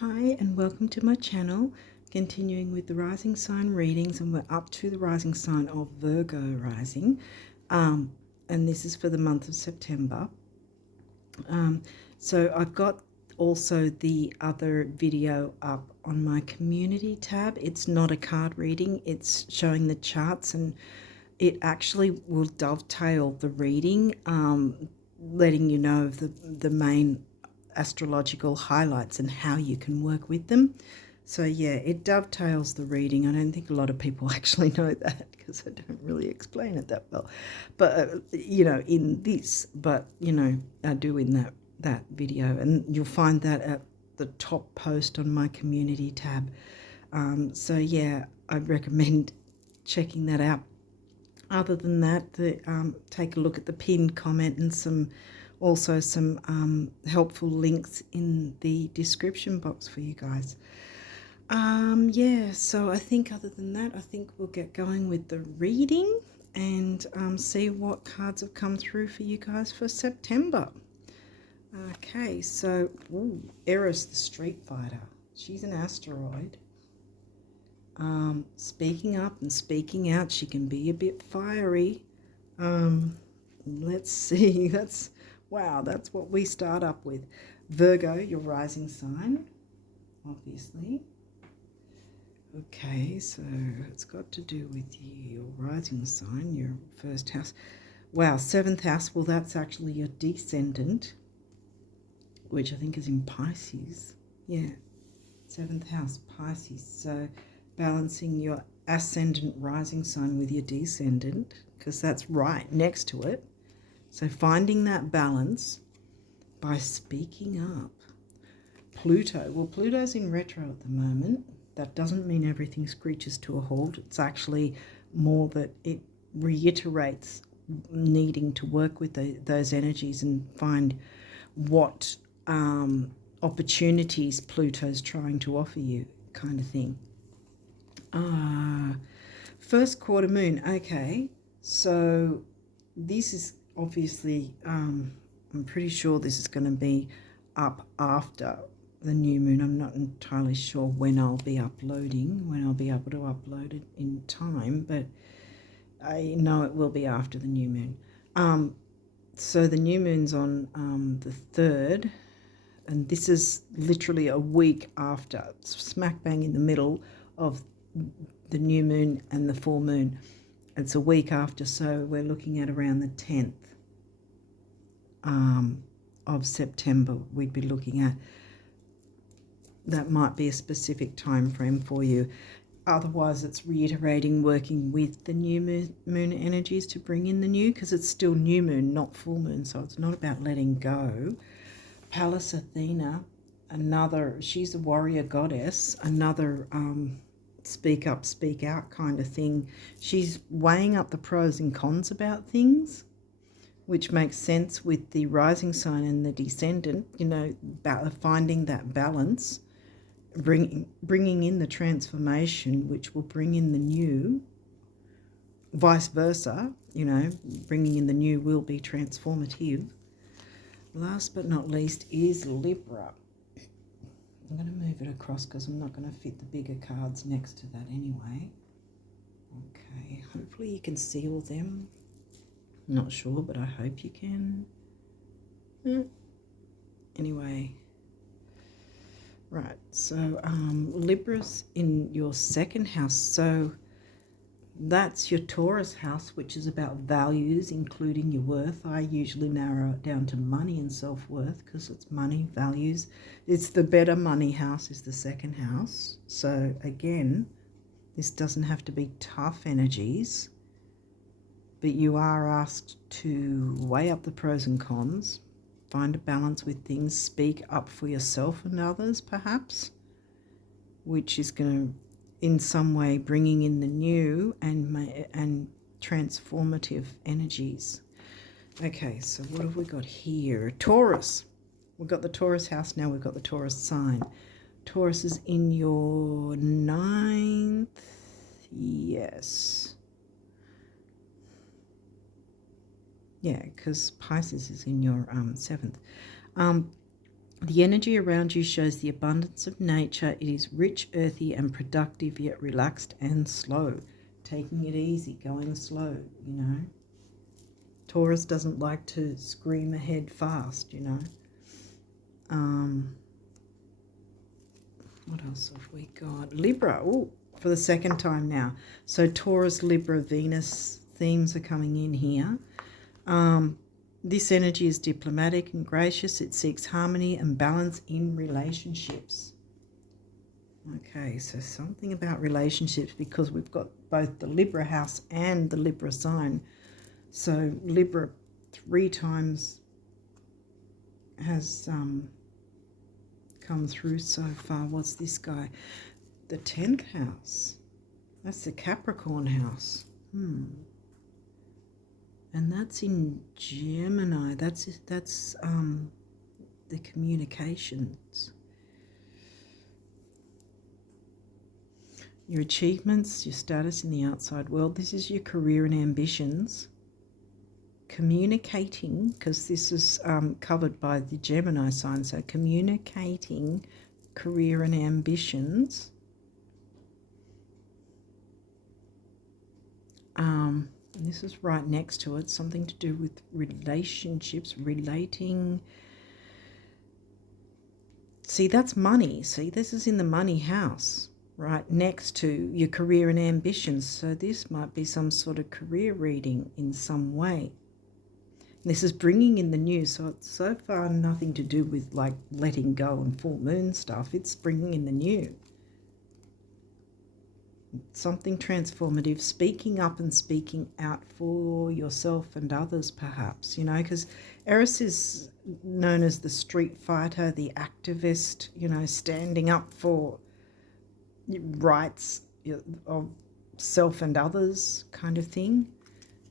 Hi and welcome to my channel, continuing with the rising sign readings, and we're up to the rising sign of Virgo rising, and this is for the month of September. So I've got also the other video up on my community tab. It's not a card reading, it's showing the charts, and it actually will dovetail the reading, letting you know of the main astrological highlights and how you can work with them. So yeah, it dovetails the reading. I don't think a lot of people actually know that because I don't really explain it that well, but in this, but I do in that video, and you'll find that at the top post on my community tab. So yeah, I'd recommend checking that out. Other than that, take a look at the pinned comment and some helpful links in the description box for you guys. Yeah, so I think other than that, I think we'll get going with the reading and see what cards have come through for you guys for September. Okay, so Eris the Street Fighter. She's an asteroid. Speaking up and speaking out. She can be a bit fiery. Let's see. That's what we start up with. Virgo, your rising sign, obviously. Okay, so it's got to do with your rising sign, your first house. Wow, 7th house. Well, that's actually your descendant, which I think is in Pisces. Yeah, 7th house, Pisces. So balancing your ascendant rising sign with your descendant, because that's right next to it. So finding that balance by speaking up. Pluto. Well, Pluto's in retro at the moment. That doesn't mean everything screeches to a halt. It's actually more that it reiterates needing to work with those energies and find what opportunities Pluto's trying to offer you, kind of thing. First quarter moon. Okay, so this is obviously, I'm pretty sure this is going to be up after the new moon. I'm not entirely sure when I'll be uploading, when I'll be able to upload it in time, but I know it will be after the new moon. So the new moon's on the 3rd, and this is literally a week after, smack bang in the middle of the new moon and the full moon. It's a week after, so we're looking at around the 10th of September. We'd be looking at that. Might be a specific time frame for you. Otherwise, it's reiterating working with the new moon energies to bring in the new, because it's still new moon, not full moon, so it's not about letting go. Pallas Athena, she's a warrior goddess, another speak up, speak out kind of thing. She's weighing up the pros and cons about things, which makes sense with the rising sign and the descendant, finding that balance, bringing in the transformation, which will bring in the new, vice versa, bringing in the new will be transformative. Last but not least is Libra. I'm going to move it across because I'm not going to fit the bigger cards next to that anyway. Okay, hopefully you can see all them. Not sure, but I hope you can. Anyway, right, so Libra's in your 2nd house, so that's your Taurus house, which is about values, including your worth. I usually narrow it down to money and self-worth because it's money, values. It's the better money house is the 2nd house. So again, this doesn't have to be tough energies, but you are asked to weigh up the pros and cons, find a balance with things, speak up for yourself and others perhaps, which is going to in some way bringing in the new and transformative energies. Okay, so what have we got here? Taurus. We've got the Taurus house now. We've got the Taurus sign. Taurus is in your 9th. Yes. Yeah, because Pisces is in your 7th. The energy around you shows the abundance of nature. It is rich, earthy, and productive, yet relaxed and slow. Taking it easy, going slow, you know. Taurus doesn't like to scream ahead fast, you know. What else have we got? Libra, for the second time now. So Taurus, Libra, Venus themes are coming in here. This energy is diplomatic and gracious. It seeks harmony and balance in relationships. Okay, so something about relationships, because we've got both the Libra house and the Libra sign. So Libra 3 times has come through so far. What's this guy? The 10th house. That's the Capricorn house. And that's in Gemini. That's the communications. Your achievements, your status in the outside world. This is your career and ambitions. Communicating, because this is covered by the Gemini sign. So communicating, career and ambitions. And this is right next to it, something to do with relationships, relating. See, that's money. See, this is in the money house, right next to your career and ambitions. So this might be some sort of career reading in some way. This is bringing in the new. So it's so far nothing to do with like letting go and full moon stuff. It's bringing in the new. Something transformative, speaking up and speaking out for yourself and others, perhaps, you know, because Eris is known as the street fighter, the activist, you know, standing up for rights of self and others kind of thing.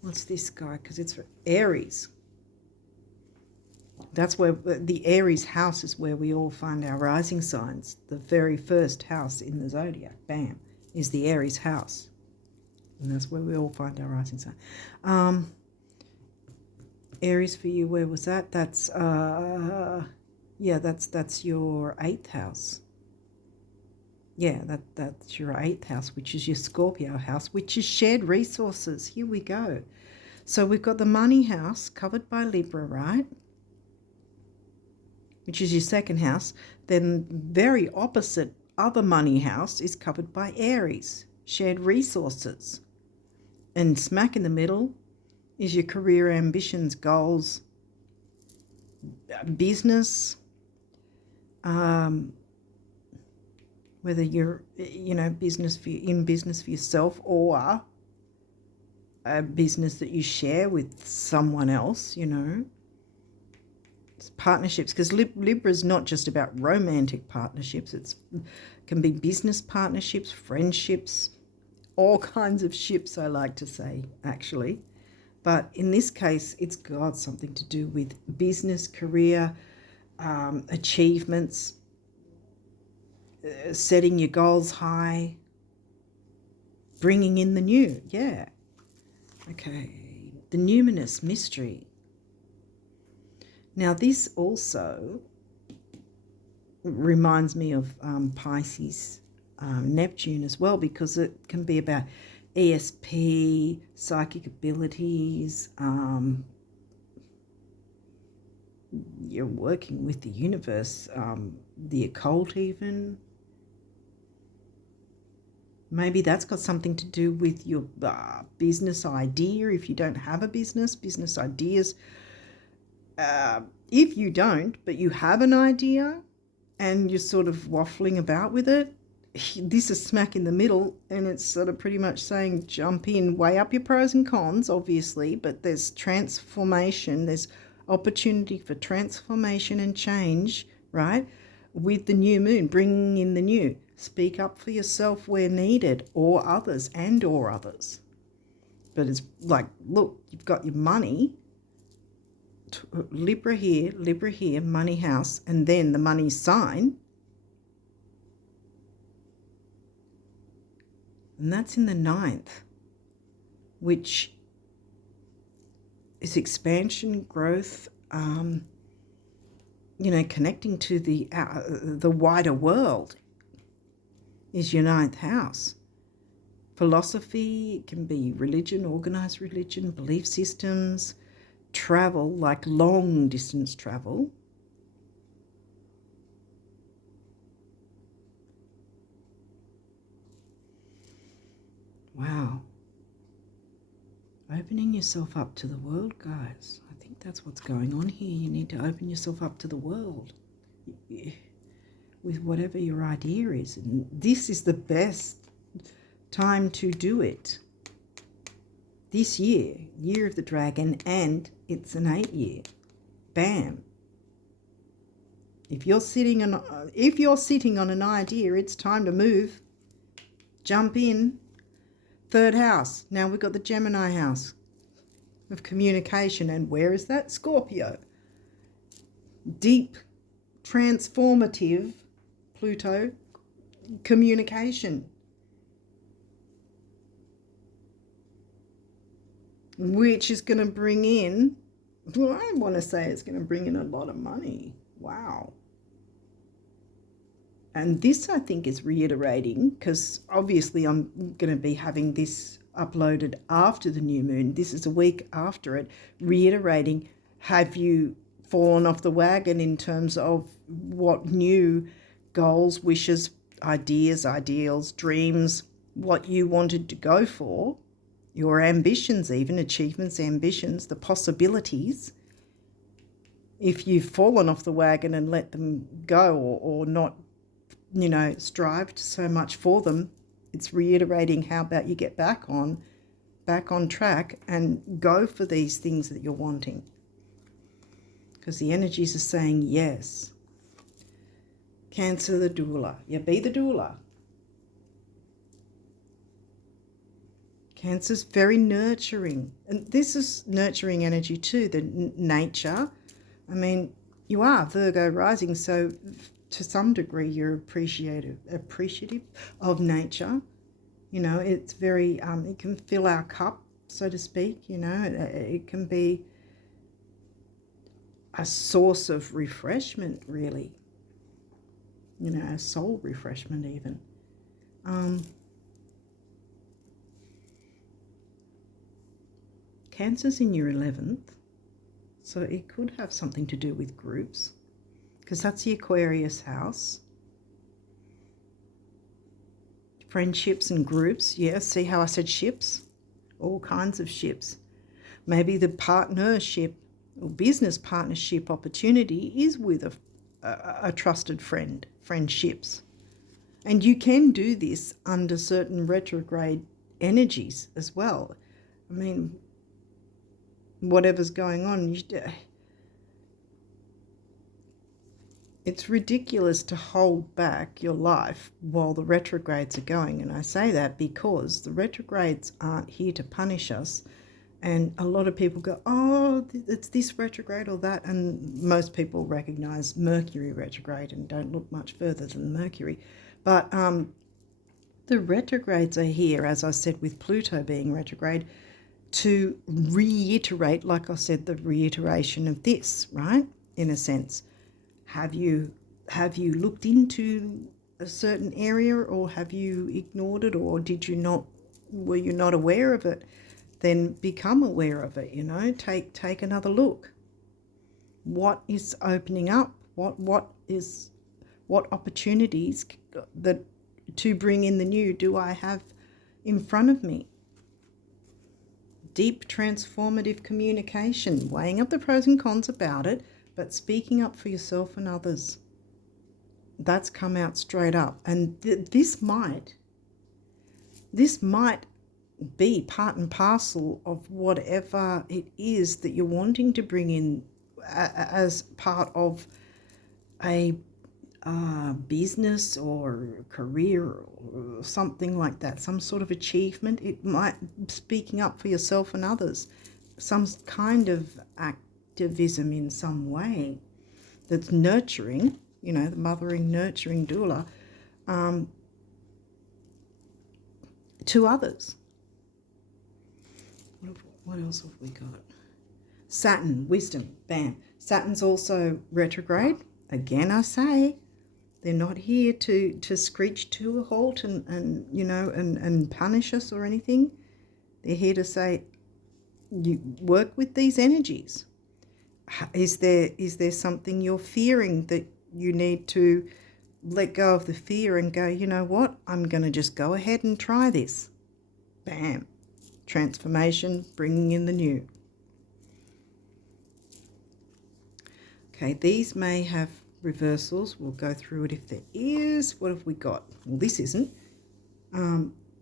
What's this guy? Because it's Aries. That's where the Aries house is, where we all find our rising signs. The very first house in the zodiac, bam, is the Aries house. And that's where we all find our rising sign. Aries for you, where was that? That's yeah, that's your 8th house. Yeah, that's your 8th house, which is your Scorpio house, which is shared resources. Here we go. So we've got the money house covered by Libra, right? Which is your 2nd house. Then very opposite other money house is covered by Aries, shared resources. And smack in the middle is your career, ambitions, goals, business, whether you're, you know, in business for yourself or a business that you share with someone else, you know. It's partnerships, because Libra is not just about romantic partnerships. It can be business partnerships, friendships, all kinds of ships, I like to say, actually. But in this case, it's got something to do with business, career, achievements, setting your goals high, bringing in the new. Yeah. Okay. The numinous mystery. Now, this also reminds me of Pisces, Neptune as well, because it can be about ESP, psychic abilities, you're working with the universe, the occult even. Maybe that's got something to do with your business idea. If you don't have a business ideas. If you don't, but you have an idea and you're sort of waffling about with it, this is smack in the middle, and it's sort of pretty much saying jump in, weigh up your pros and cons, obviously, but there's transformation, there's opportunity for transformation and change, right? With the new moon, bringing in the new. Speak up for yourself where needed, or others, or others. But it's like, look, you've got your money, Libra here, money house, and then the money sign. And that's in the 9th, which is expansion, growth, connecting to the wider world is your 9th house. Philosophy, it can be religion, organised religion, belief systems, travel, like long distance travel. Wow. Opening yourself up to the world, guys. I think that's what's going on here. You need to open yourself up to the world with whatever your idea is. And this is the best time to do it. This year of the dragon, and it's an 8-year. Bam. If you're sitting on an idea, it's time to move. Jump in. 3rd house. Now we've got the Gemini house of communication. And where is that? Scorpio. Deep, transformative, Pluto, communication. Which is going to bring in, well, I want to say it's going to bring in a lot of money. Wow. And this, I think, is reiterating, because obviously I'm going to be having this uploaded after the new moon. This is a week after it, reiterating, have you fallen off the wagon in terms of what new goals, wishes, ideas, ideals, dreams, what you wanted to go for, your ambitions, even achievements, ambitions, the possibilities. If you've fallen off the wagon and let them go, or not, strived so much for them, it's reiterating, how about you get back on track and go for these things that you're wanting. Because the energies are saying yes. Cancer, the doula. Yeah, be the doula. Cancer's very nurturing. And this is nurturing energy too, the nature. I mean, you are Virgo rising, so to some degree you're appreciative of nature. It's very, it can fill our cup, so to speak. It can be a source of refreshment, really. A soul refreshment even. Cancer's in your 11th, so it could have something to do with groups, because that's the Aquarius house. Friendships and groups, yeah, see how I said ships? All kinds of ships. Maybe the partnership or business partnership opportunity is with a trusted friend, friendships. And you can do this under certain retrograde energies as well. I mean, whatever's going on, it's ridiculous to hold back your life while the retrogrades are going. And I say that because the retrogrades aren't here to punish us. And a lot of people go, oh, it's this retrograde or that. And most people recognize Mercury retrograde and don't look much further than Mercury. But the retrogrades are here, as I said, with Pluto being retrograde, to reiterate, like I said, the reiteration of this, right? In a sense, have you looked into a certain area, or have you ignored it, or were you not aware of it? Then become aware of it. Take another look. What is opening up? What opportunities that to bring in the new do I have in front of me? Deep transformative communication, weighing up the pros and cons about it, but speaking up for yourself and others. That's come out straight up. And this might be part and parcel of whatever it is that you're wanting to bring in as part of a business or career or something like that, some sort of achievement. It might speaking up for yourself and others, some kind of activism in some way that's nurturing, the mothering, nurturing doula to others. What else have we got? Saturn, wisdom, bam. Saturn's also retrograde, Again, I say, they're not here to screech to a halt and punish us or anything. They're here to say, you work with these energies. Is there something you're fearing that you need to let go of the fear and go, you know what, I'm going to just go ahead and try this. Bam. Transformation, bringing in the new. Okay, these may have reversals. We'll go through it if there is. What have we got? Well, this isn't.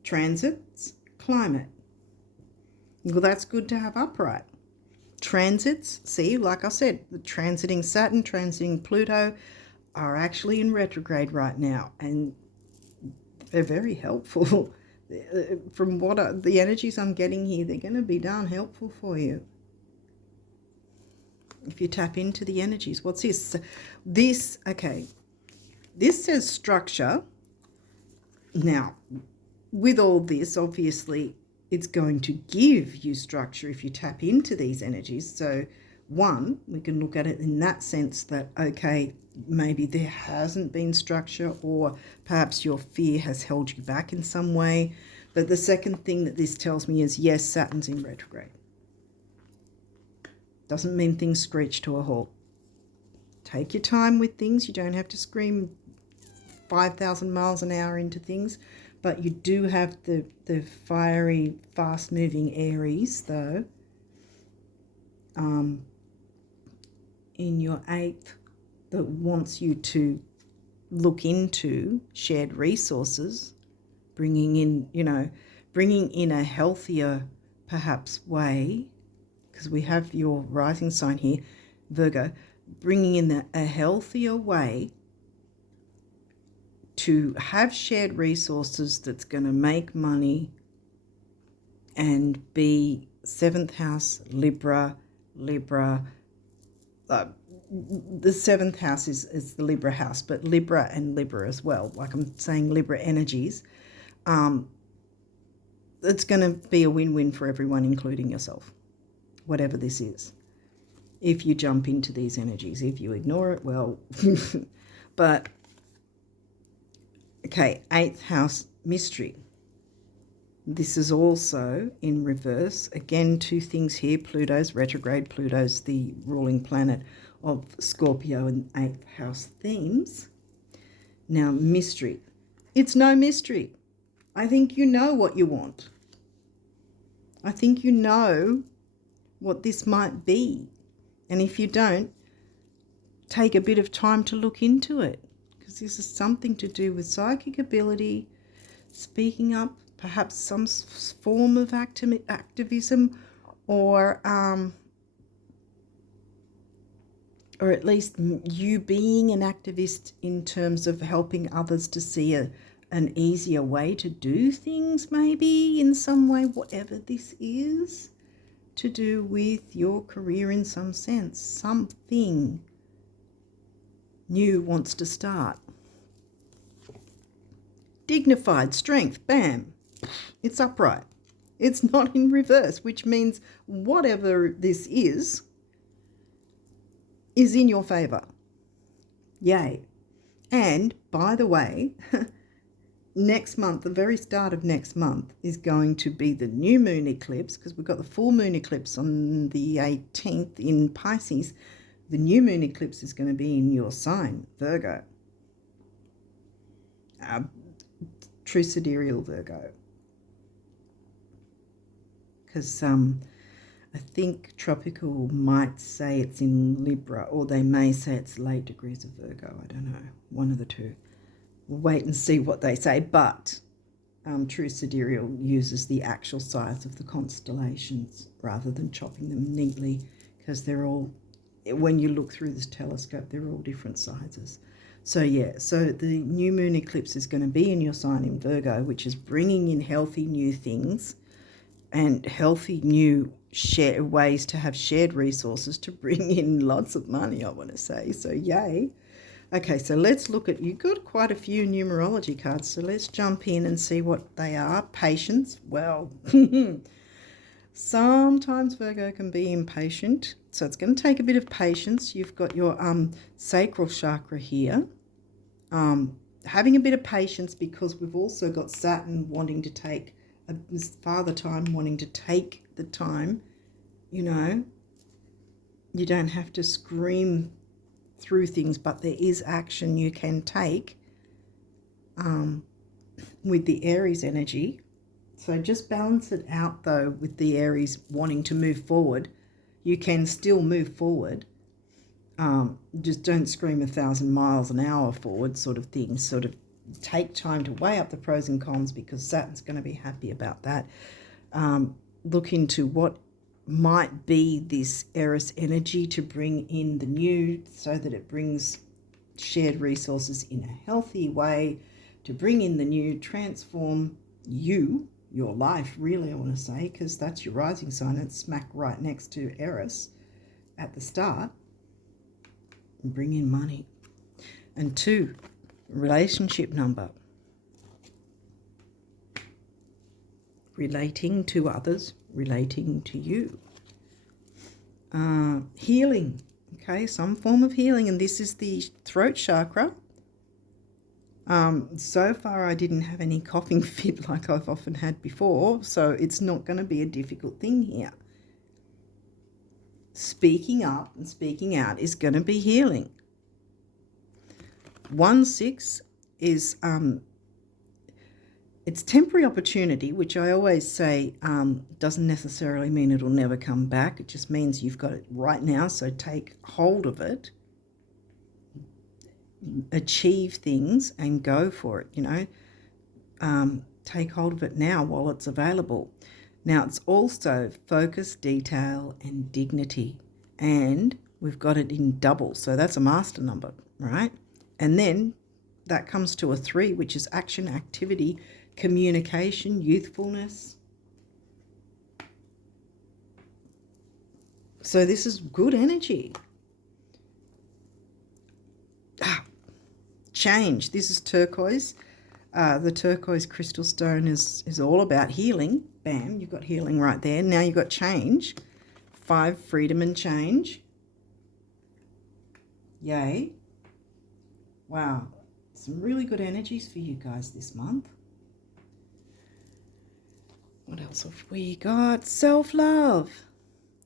Transits, climate. Well, that's good to have upright. Transits, see, like I said, the transiting Saturn, transiting Pluto are actually in retrograde right now, and they're very helpful. From what the energies I'm getting here, they're going to be darn helpful for you. If you tap into the energies. What's this? This says structure. Now, with all this, obviously, it's going to give you structure if you tap into these energies. So, one, we can look at it in that sense that, okay, maybe there hasn't been structure, or perhaps your fear has held you back in some way. But the second thing that this tells me is, yes, Saturn's in retrograde. Doesn't mean things screech to a halt. Take your time with things. You don't have to scream 5,000 miles an hour into things. But you do have the fiery, fast-moving Aries, though, in your 8th, that wants you to look into shared resources, bringing in a healthier, perhaps, way, because we have your rising sign here, Virgo, bringing in a healthier way to have shared resources that's going to make money and be 7th house, Libra. The 7th house is the Libra house, but Libra and Libra as well. Like I'm saying, Libra energies. It's going to be a win-win for everyone, including yourself, whatever this is. If you jump into these energies, if you ignore it, well, but okay, 8th house mystery. This is also in reverse. Again, two things here. Pluto's retrograde. Pluto's the ruling planet of Scorpio and 8th house themes. Now, mystery. It's no mystery. I think you know what you want. I think you know what this might be. And if you don't, take a bit of time to look into it, because this is something to do with psychic ability, speaking up, perhaps some form of activism, or at least you being an activist in terms of helping others to see an easier way to do things, maybe in some way, whatever this is, to do with your career in some sense. Something new wants to start. Dignified strength, bam, it's upright. It's not in reverse, which means whatever this is in your favor. Yay. And by the way, next month, the very start of next month, is going to be the new moon eclipse, because we've got the full moon eclipse on the 18th in Pisces. The new moon eclipse is going to be in your sign, Virgo. True sidereal Virgo. Because I think tropical might say it's in Libra, or they may say it's late degrees of Virgo. I don't know. One of the two. We'll wait and see what they say. But true sidereal uses the actual size of the constellations rather than chopping them neatly, because they're all, when you look through this telescope, they're all different sizes. So yeah, so the new moon eclipse is going to be in your sign in Virgo, which is bringing in healthy new things and healthy new ways to have shared resources to bring in lots of money, I want to say. So yay. Okay, so let's look at, you've got quite a few numerology cards, so let's jump in and see what they are. Patience, well, Sometimes Virgo can be impatient, so it's going to take a bit of patience. You've got your sacral chakra here. Having a bit of patience, because we've also got Saturn wanting to take Father Time, wanting to take the time. You know, you don't have to scream through things, but there is action you can take with the Aries energy. So just balance it out, though, with the Aries wanting to move forward. You can still move forward. Just don't scream 1,000 miles an hour forward, sort of thing. Sort of take time to weigh up the pros and cons, because Saturn's going to be happy about that. Look into what might be this Eris energy to bring in the new, so that it brings shared resources in a healthy way, to bring in the new, transform you, your life, really, I want to say, because that's your rising sign. It's smack right next to Eris at the start. And bring in money. And 2, relationship number. Relating to others, relating to you. Healing, okay, some form of healing, and this is the throat chakra. So far I didn't have any coughing fit like I've often had before, so it's not going to be a difficult thing here. Speaking up and speaking out is going to be healing. 1-6 is it's temporary opportunity, which I always say doesn't necessarily mean it'll never come back. It just means you've got it right now, so take hold of it. Achieve things and go for it, you know. Take hold of it now while it's available. Now, it's also focus, detail, and dignity. And we've got it in double, so that's a master number, right? And then that comes to a 3, which is action, activity, communication, youthfulness. So this is good energy. Change. This is turquoise. The turquoise crystal stone is all about healing. Bam, you've got healing right there. Now you've got change. 5, freedom and change. Yay. Wow. Some really good energies for you guys this month. What else have we got? Self-love.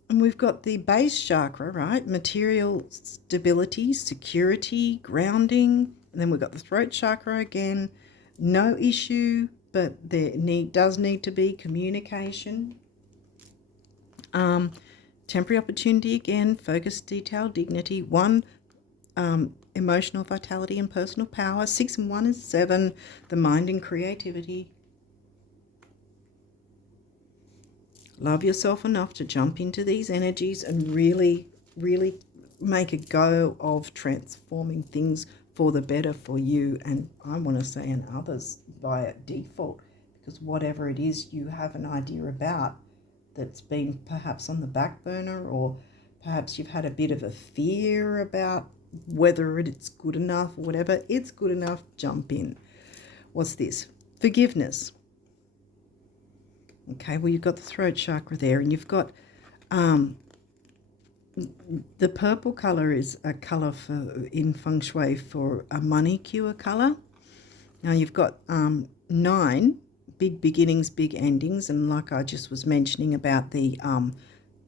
And we've got the base chakra, right? Material stability, security, grounding. And then we've got the throat chakra again. No issue, but there does need to be communication. Temporary opportunity again, focus, detail, dignity. 1, emotional vitality and personal power. 6 and 1 is 7, the mind and creativity. Love yourself enough to jump into these energies and really, really make a go of transforming things for the better for you, and I want to say and others by default, because whatever it is you have an idea about that's been perhaps on the back burner, or perhaps you've had a bit of a fear about whether it's good enough or whatever, it's good enough, jump in. What's this? Forgiveness. Okay, well, you've got the throat chakra there, and you've got the purple colour is a colour for in feng shui for a money cure colour. Now you've got 9 big beginnings, big endings, and like I just was mentioning about the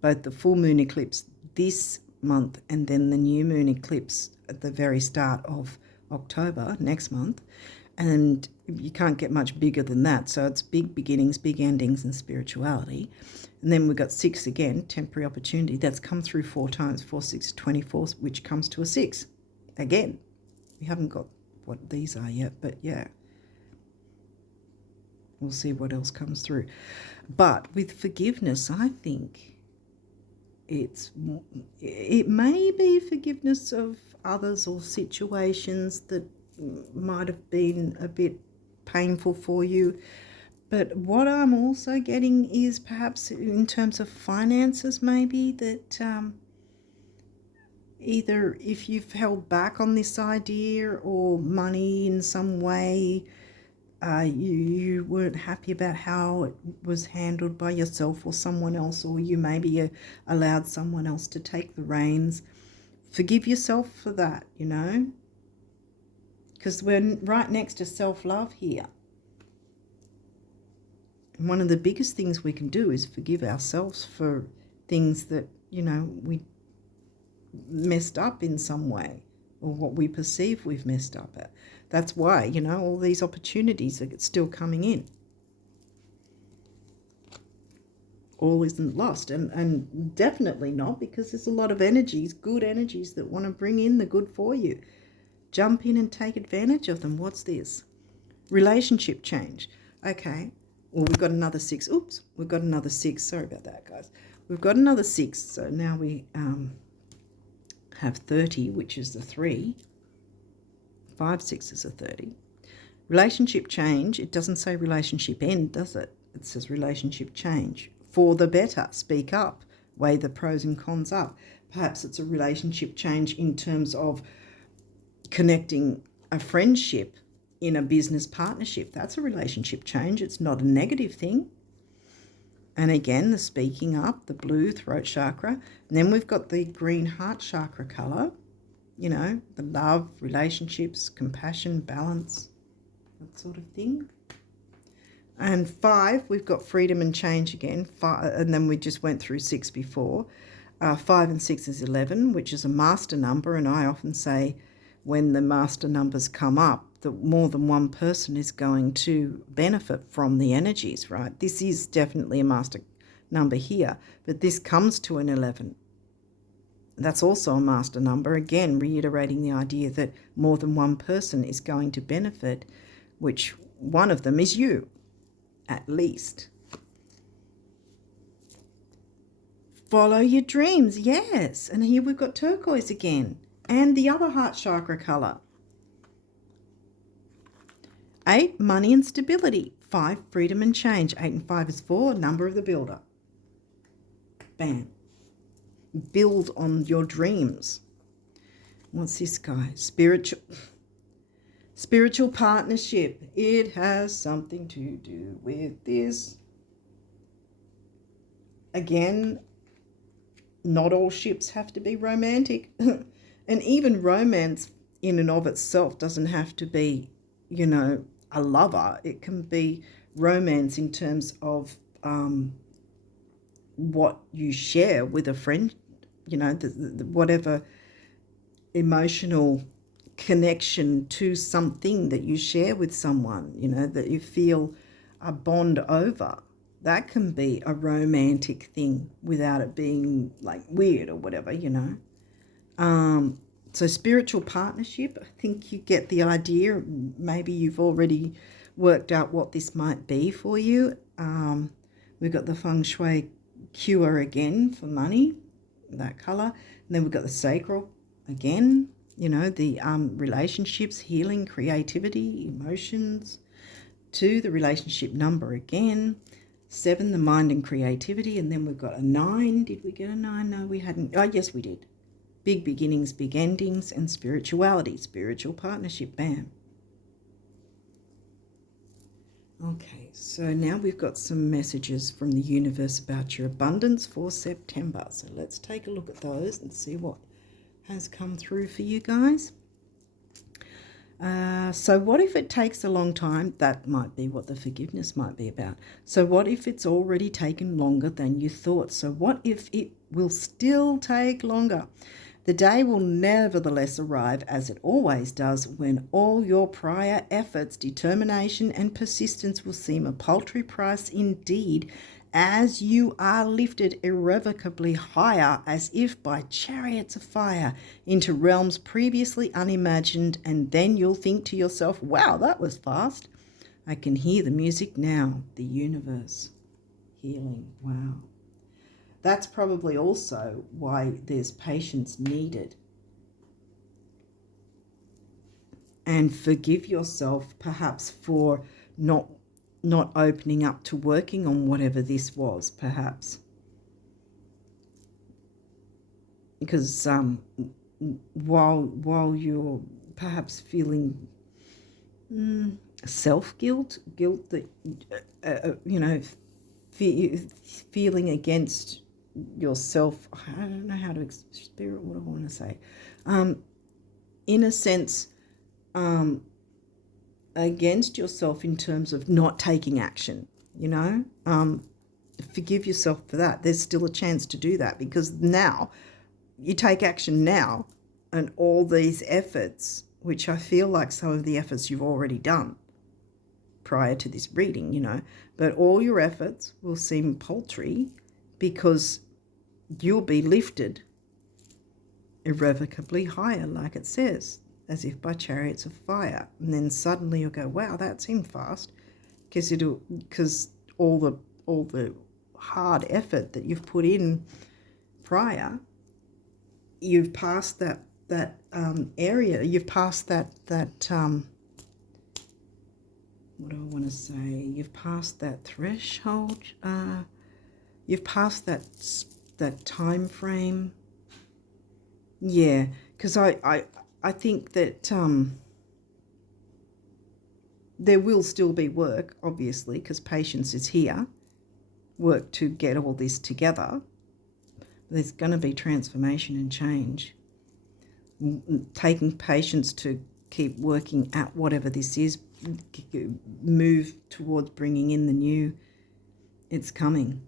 both the full moon eclipse this month and then the new moon eclipse at the very start of October next month, and you can't get much bigger than that. So it's big beginnings, big endings, and spirituality. And then we've got 6 again, temporary opportunity. That's come through 4 times, 4, 6, 24, which comes to a 6. Again, we haven't got what these are yet, but yeah. We'll see what else comes through. But with forgiveness, I think it may be forgiveness of others or situations that might have been a bit painful for you. But what I'm also getting is perhaps in terms of finances, maybe that either if you've held back on this idea or money in some way, you weren't happy about how it was handled by yourself or someone else, or you maybe allowed someone else to take the reins. Forgive yourself for that, you know, because we're right next to self-love here. And one of the biggest things we can do is forgive ourselves for things that, you know, we messed up in some way, or what we perceive we've messed up at. That's why, you know, all these opportunities are still coming in. All isn't lost, and definitely not, because there's a lot of energies, good energies, that want to bring in the good for you. Jump in and take advantage of them. What's this? Relationship change. Okay. Well, we've got another 6. Oops, we've got another 6. Sorry about that, guys. We've got another 6. So now we have 30, which is the 3. 5 6s are 30. Relationship change. It doesn't say relationship end, does it? It says relationship change. For the better. Speak up. Weigh the pros and cons up. Perhaps it's a relationship change in terms of connecting a friendship in a business partnership. That's a relationship change. It's not a negative thing. And again, the speaking up, the blue throat chakra. And then we've got the green heart chakra colour. You know, the love, relationships, compassion, balance, that sort of thing. And 5, we've got freedom and change again. 5, and then we just went through 6 before. 5 and 6 is 11, which is a master number. And I often say when the master numbers come up, that more than one person is going to benefit from the energies, right? This is definitely a master number here, but this comes to an 11. That's also a master number, again, reiterating the idea that more than one person is going to benefit, which one of them is you, at least. Follow your dreams, yes. And here we've got turquoise again, and the other heart chakra colour. 8, money and stability. 5, freedom and change. 8 and 5 is 4, number of the builder. Bam. Build on your dreams. What's this guy? Spiritual partnership. It has something to do with this. Again, not all ships have to be romantic. And even romance in and of itself doesn't have to be, you know, a lover. It can be romance in terms of what you share with a friend, you know, the whatever emotional connection to something that you share with someone, you know, that you feel a bond over. That can be a romantic thing without it being like weird or whatever, you know. So spiritual partnership, I think you get the idea. Maybe you've already worked out what this might be for you. We've got the feng shui cure again for money, that colour. And then we've got the sacral again, you know, the relationships, healing, creativity, emotions. 2, the relationship number again. 7, the mind and creativity. And then we've got a 9. Did we get a 9? No, we hadn't. Oh, yes, we did. Big beginnings, big endings, and spirituality, spiritual partnership, bam. Okay, so now we've got some messages from the universe about your abundance for September. So let's take a look at those and see what has come through for you guys. So what if it takes a long time? That might be what the forgiveness might be about. So what if it's already taken longer than you thought? So what if it will still take longer? The day will nevertheless arrive, as it always does, when all your prior efforts, determination, and persistence will seem a paltry price indeed, as you are lifted irrevocably higher, as if by chariots of fire, into realms previously unimagined, and then you'll think to yourself, wow, that was fast. I can hear the music now, the universe healing, wow. That's probably also why there's patience needed. And forgive yourself perhaps for not opening up to working on whatever this was, perhaps. Because while you're perhaps feeling self-guilt, guilt that, feeling against yourself. I don't know how to spirit what I want to say. In a sense, against yourself in terms of not taking action, forgive yourself for that. There's still a chance to do that, because now you take action now, and all these efforts, which I feel like some of the efforts you've already done prior to this reading, but all your efforts will seem paltry, because you'll be lifted irrevocably higher, like it says, as if by chariots of fire. And then suddenly you'll go, wow, that seemed fast, because all the hard effort that you've put in prior, you've passed that area, you've passed that what do I want to say? You've passed that threshold. You've passed that time frame. Yeah, because I think that there will still be work, obviously, because patience is here. Work to get all this together. There's going to be transformation and change. Taking patience to keep working at whatever this is, move towards bringing in the new. It's coming.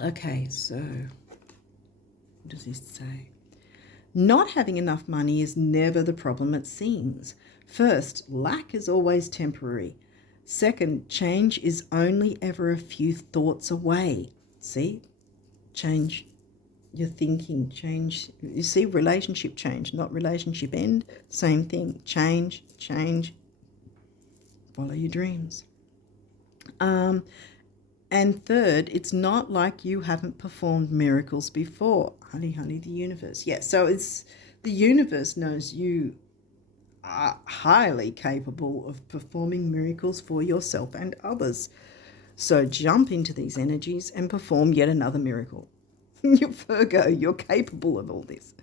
Okay, so what does this say? Not having enough money is never the problem it seems. First, lack is always temporary. Second, change is only ever a few thoughts away. See? Change your thinking, change. You see, relationship change, not relationship end. Same thing. Change. Follow your dreams. And third, it's not like you haven't performed miracles before. Honey, the universe. Yeah, so it's the universe knows you are highly capable of performing miracles for yourself and others. So jump into these energies and perform yet another miracle. You're Virgo, you're capable of all this.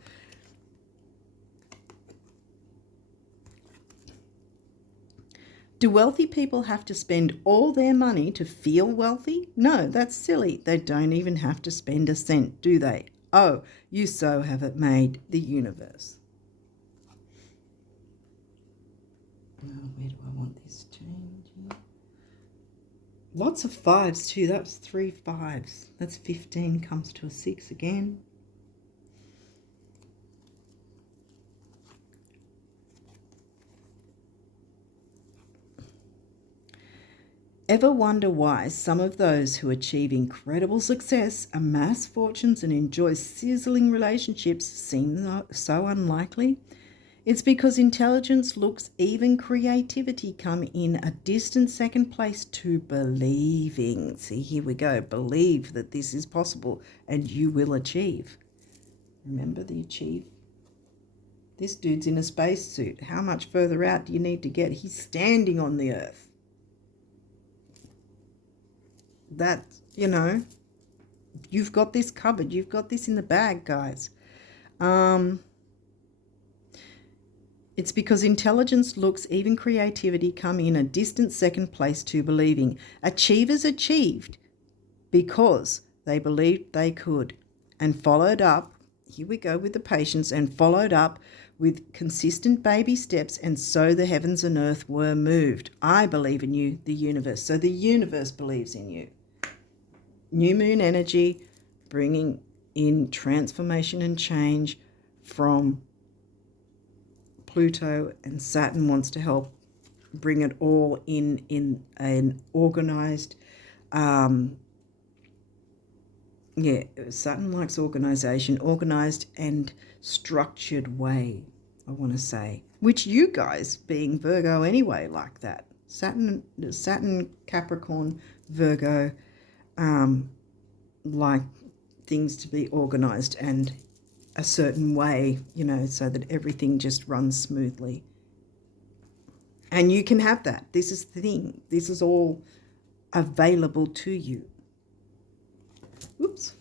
Do wealthy people have to spend all their money to feel wealthy? No, that's silly. They don't even have to spend a cent, do they? Oh, you so have it made, the universe. Where do I want this change? Lots of fives too. That was 3 5s. That's 15, comes to a 6 again. Ever wonder why some of those who achieve incredible success, amass fortunes and enjoy sizzling relationships seem so unlikely? It's because intelligence, looks, even creativity come in a distant second place to believing. See, here we go. Believe that this is possible and you will achieve. Remember the achieve? This dude's in a spacesuit. How much further out do you need to get? He's standing on the earth. That, you've got this covered. You've got this in the bag, guys. It's because intelligence, looks, even creativity come in a distant second place to believing. Achievers achieved because they believed they could and followed up. Here we go with the patience, and followed up with consistent baby steps, and so the heavens and earth were moved. I believe in you, the universe. So the universe believes in you. New moon energy, bringing in transformation and change from Pluto, and Saturn wants to help bring it all in an organized, Saturn likes organization, organized and structured way, I want to say, which you guys, being Virgo anyway, like that. Saturn, Capricorn, Virgo, like things to be organized and a certain way, so that everything just runs smoothly. And you can have that. This is the thing. This is all available to you. Oops.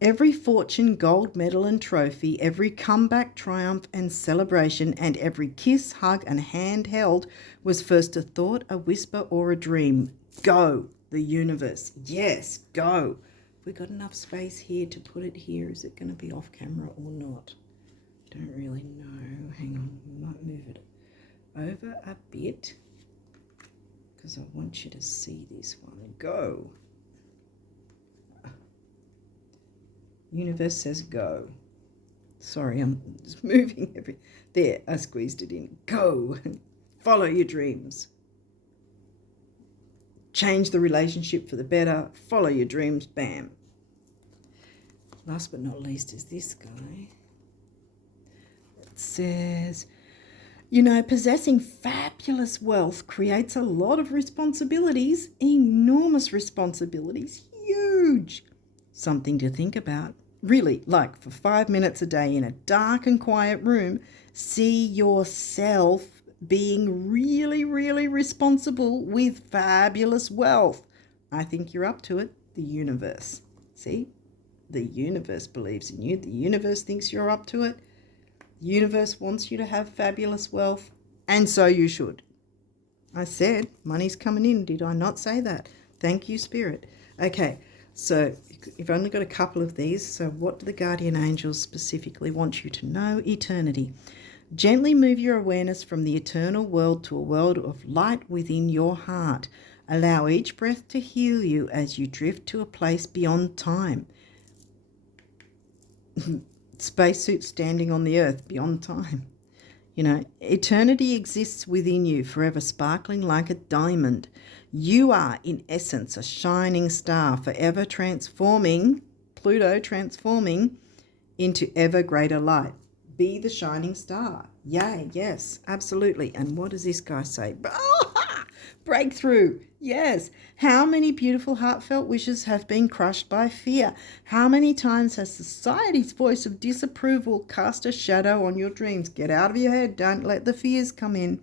Every fortune, gold medal and trophy, every comeback, triumph and celebration, and every kiss, hug and hand held was first a thought, a whisper or a dream. Go, the universe. Yes, go. We got enough space here to put it here. Is it going to be off camera or not? Don't really know. Hang on, we might move it over a bit because I want you to see this one. Go. Universe says go. Sorry, I'm just moving there, I squeezed it in. Go. Follow your dreams. Change the relationship for the better. Follow your dreams. Bam. Last but not least is this guy. It says, you know, possessing fabulous wealth creates a lot of responsibilities, enormous responsibilities, huge. Something to think about. Really, like for 5 minutes a day in a dark and quiet room, see yourself being really, really responsible with fabulous wealth. I think you're up to it. The universe. See? The universe believes in you. The universe thinks you're up to it. The universe wants you to have fabulous wealth, and so you should. I said money's coming in. Did I not say that? Thank you, Spirit. Okay. So you've only got a couple of these. So what do the guardian angels specifically want you to know? Eternity. Gently move your awareness from the eternal world to a world of light within your heart. Allow each breath to heal you as you drift to a place beyond time. Spacesuit standing on the earth beyond time. You know, eternity exists within you, forever sparkling like a diamond. You are, in essence, a shining star, forever transforming, Pluto transforming into ever greater light. Be the shining star. Yay, yes, absolutely. And what does this guy say? Oh, breakthrough. Yes. How many beautiful heartfelt wishes have been crushed by fear? How many times has society's voice of disapproval cast a shadow on your dreams? Get out of your head. Don't let the fears come in.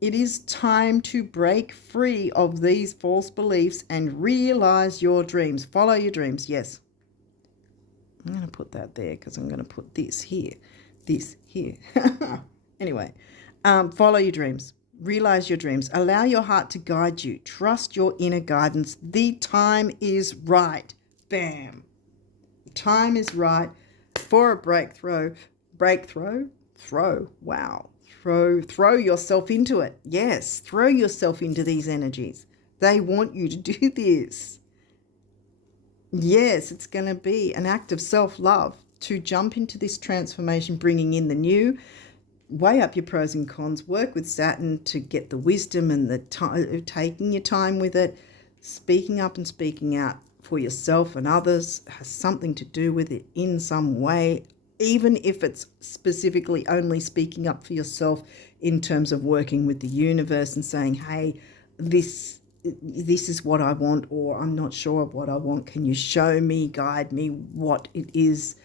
It is time to break free of these false beliefs and realize your dreams. Follow your dreams. Yes. I'm going to put that there because I'm going to put this here. This here. Anyway, follow your dreams. Realize your dreams. Allow your heart to guide you. Trust your inner guidance. The time is right. Bam. The time is right for a breakthrough. Throw. Wow. Throw yourself into it. Yes, throw yourself into these energies. They want you to do this. Yes, it's going to be an act of self-love to jump into this transformation, bringing in the new, weigh up your pros and cons, work with Saturn to get the wisdom and the time, taking your time with it, speaking up and speaking out for yourself and others has something to do with it in some way, even if it's specifically only speaking up for yourself in terms of working with the universe and saying, hey, this is what I want, or I'm not sure of what I want. Can you show me, guide me what it is,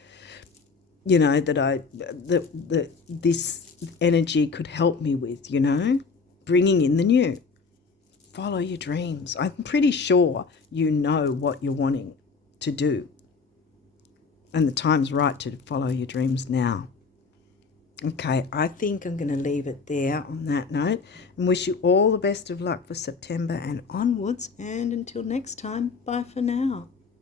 you know, that this energy could help me with, you know, bringing in the new. Follow your dreams. I'm pretty sure you know what you're wanting to do. And the time's right to follow your dreams now. Okay, I think I'm going to leave it there on that note and wish you all the best of luck for September and onwards. And until next time, bye for now.